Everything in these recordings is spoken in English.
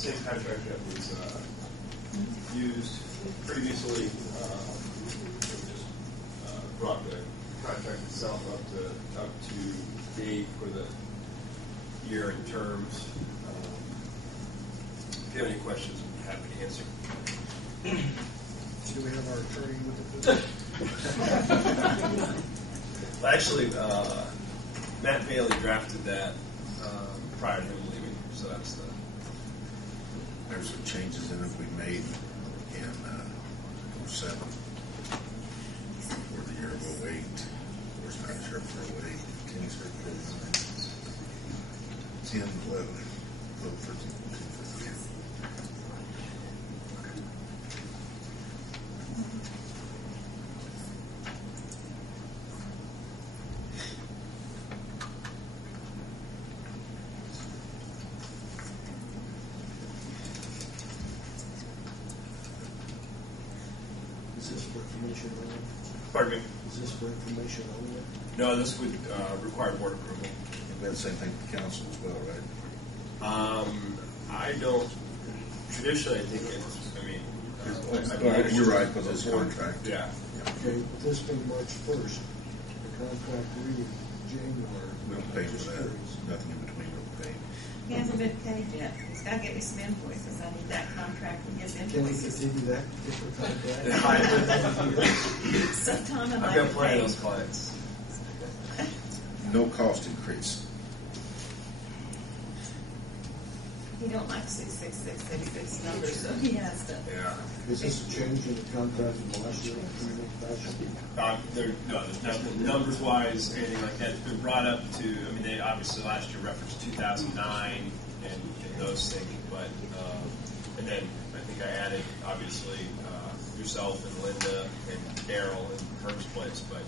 same contract that was used previously. We just brought the contract itself up to date for the year and terms. If you have any questions, I'd be happy to answer. Do we have our attorney with the Well, actually, Matt Bailey drafted that prior to him leaving, so that's the. There's some changes in it we made in 07 for the year of 08. We're not sure for 08. Kingsford 10, 11, 12, 13, 14, 15. Is this for information only? Pardon me? Is this for information only? No, this would require board approval. We had the same thing for council as well, right? I don't. Traditionally, I think it's. I mean, You're right, because it's a contract. Yeah. Okay, with this being March 1st, the contract reading January. We don't pay for just that. curious. Nothing in between we'll pay. He hasn't been paid yet. He's got to get me some invoices. I need that contract and his Can we invoices. continue that different contract? Sometime I've got plenty of those clients. No cost increase. He don't like 666 numbers, so he has to. Yeah. Is this a change in the contract from last year? There's nothing numbers-wise, anything like that. It's been brought up to. I mean, they obviously last year referenced 2009 and those things, but and then I think I added obviously yourself and Linda and Daryl and Herb's place, but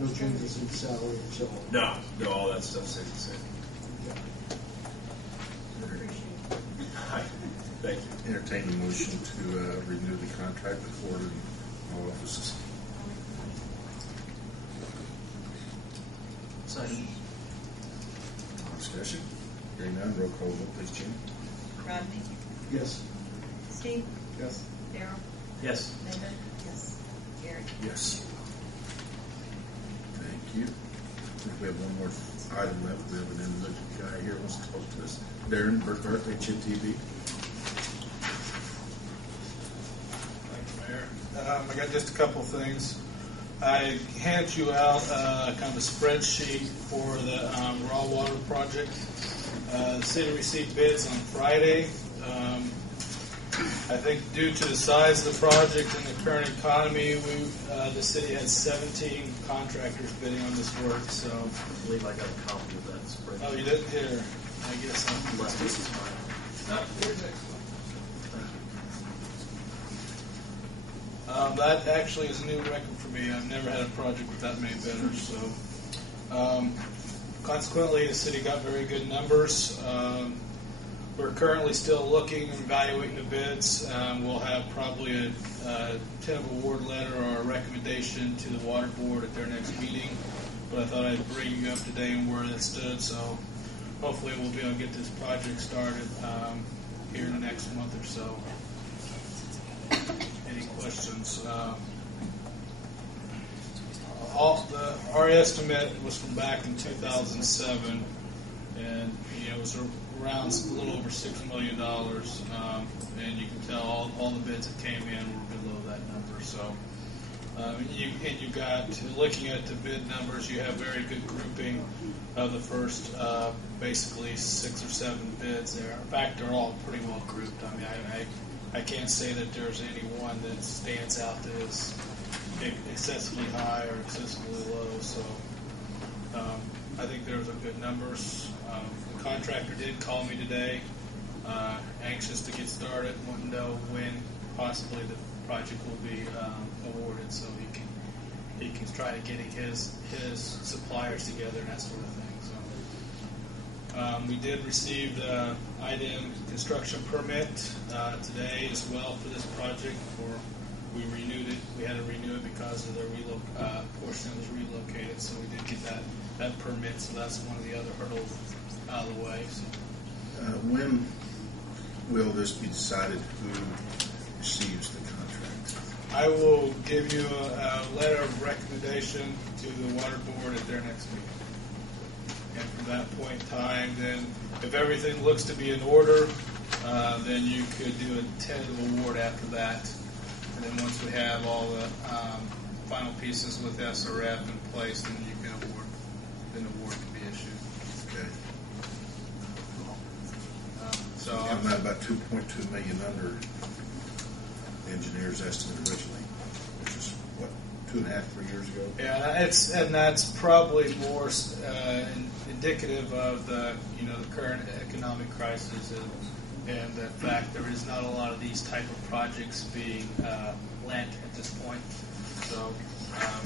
No changes in salary and so on? no, all that stuff stays the same. Hi, thank you. Entertain the motion to renew the contract with Ford and all offices. Second. Discussion? Hearing none, roll call vote, please, Jim. Rodney? Yes. Steve? Yes. Daryl? Yes. Linda? Yes. Gary? Yes. Thank you. I think we have one more item left. We have an individual guy here who wants to talk to us. Darren, birthday, Chip TV. Thank you, Mayor. I got just a couple of things. I handed you out kind of a spreadsheet for the raw water project. The city received bids on Friday. I think due to the size of the project and the current economy, the city had 17 contractors bidding on this work. So I believe I got a copy of that spreadsheet. oh, you didn't hear? I guess Unless this is mine. here's it. That actually is a new record for me. I've never had a project with that many bidders. So, consequently, the city got very good numbers. We're currently still looking and evaluating the bids. We'll have probably a tentative award letter or a recommendation to the water board at their next meeting. But I thought I'd bring you up to date on where that stood. So, hopefully, we'll be able to get this project started here in the next month or so. Any questions? Our estimate was from back in 2007, and it was around a little over $6 million. And you can tell all the bids that came in were below that number. So, you got looking at the bid numbers, you have very good grouping of the first basically 6 or 7 bids there. In fact, they're all pretty well grouped. I mean, I can't say that there's any one that stands out that is excessively high or excessively low. So I think there was a good numbers. The contractor did call me today, anxious to get started, wanting to know when possibly the project will be awarded, so he can try to getting his suppliers together and that sort of thing. So we did receive the IDM construction permit today as well for this project. We renewed it. We had to renew it because of the portion that was relocated. So we did get that permit. So that's one of the other hurdles out of the way. So. When will this be decided who receives the contract? I will give you a letter of recommendation to the water board at their next meeting. And from that point in time, then if everything looks to be in order, then you could do a tentative award after that. And then once we have all the final pieces with SRF in place, then you can award. Then the award can be issued. Okay. So I'm at about 2.2 million under the engineer's estimate originally, which is what, 2.5, 3 years ago? yeah, that's probably more indicative of the the current economic crisis and the fact there is not a lot of these type of projects being lent at this point. So,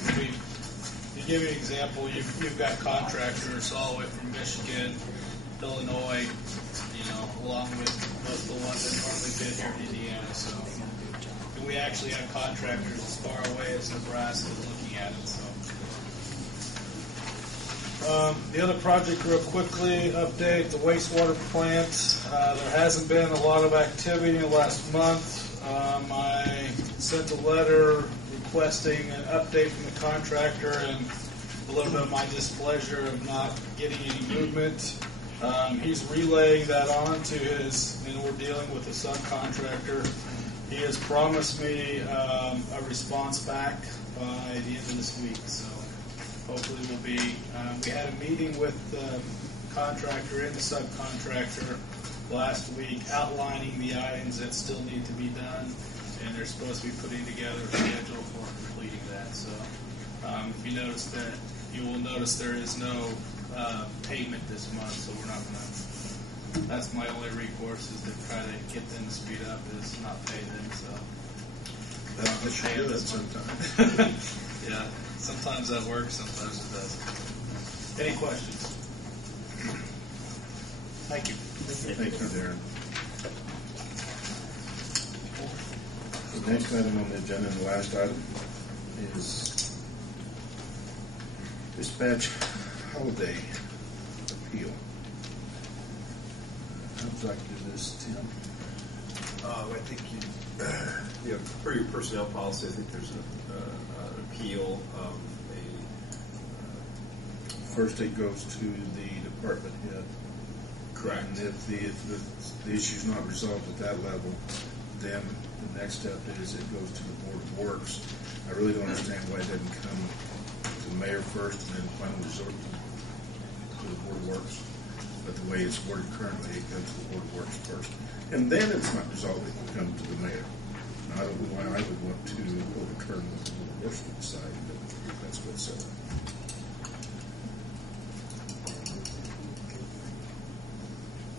to give you an example, you've got contractors all the way from Michigan, Illinois, along with most of the ones that normally bid here in Indiana. So, and we actually have contractors as far away as Nebraska looking at it. So, the other project, real quickly, update the wastewater plant. There hasn't been a lot of activity in the last month. I sent a letter requesting an update from the contractor and a little bit of my displeasure of not getting any movement. He's relaying that on to his, we're dealing with a subcontractor. He has promised me a response back by the end of this week. So hopefully we'll be, we had a meeting with the contractor and the subcontractor last week outlining the items that still need to be done, and they're supposed to be putting together a schedule for completing that. So if you notice that, you will notice there is no payment this month, so we're not going to, that's my only recourse is to try to get them to speed up, is not pay them. So That should do it sometime. yeah, sometimes that works, sometimes it doesn't. Any questions? Thank you. Thank you, Darren. The next item on the agenda, and the last item, is dispatch holiday appeal. How would you like to do this, Tim? I think per your personnel policy, I think there's an appeal of First, it goes to the department head. correct. And if the issue's not resolved at that level, then the next step is it goes to the Board of Works. I really don't understand why it doesn't come to the mayor first and then final resort to the Board of Works. But the way it's worded currently, it comes to the Board of Works first. And then it's not resolved, it will come to the mayor. Now, I don't know why I would want to overturn what the Board of Works would decide, but that's what's said.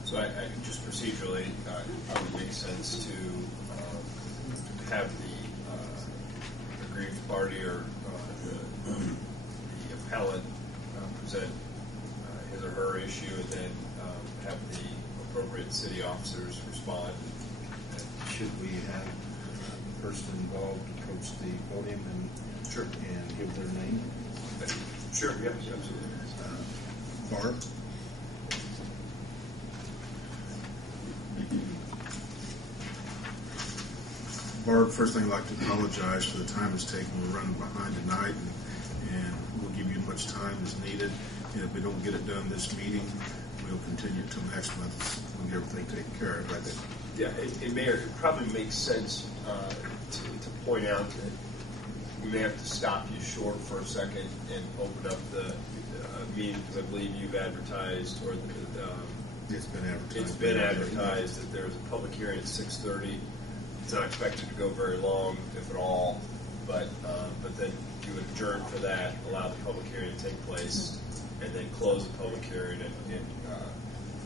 So I just procedurally, it would make sense to have the aggrieved party or the appellant present his or her issue, and then have the appropriate city officers respond. Should we have the person involved approach the podium and Sure. and give their name? Sure. Yeah. Absolutely. Barb? Barb, first thing I'd like to apologize for the time it's taken. We're running behind tonight, and we'll give you as much time as needed. And if we don't get it done this meeting, we'll continue until next month when we get everything taken care of. I think. Yeah, Mayor, it probably makes sense to point out that we may have to stop you short for a second and open up the meeting, because I believe you've advertised, or It's been advertised. it's been advertised that there's a public hearing at 6:30. It's not expected to go very long, if at all, but then you would adjourn for that, allow the public hearing to take place, and then close the public hearing and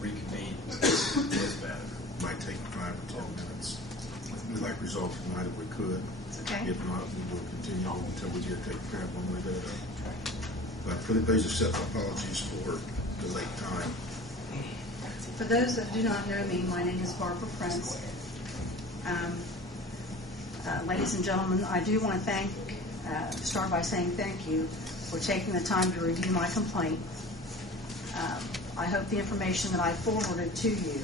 reconvene this matter. Might take 5 or 10 minutes. We'd like resolve tonight if we could. Okay. If not, we will continue until we get taken care of when we do it. But for the basic set, apologies for the late time. For those that do not know me, my name is Barbara Prince. Ladies and gentlemen, I do want to start by saying thank you for taking the time to review my complaint. I hope the information that I forwarded to you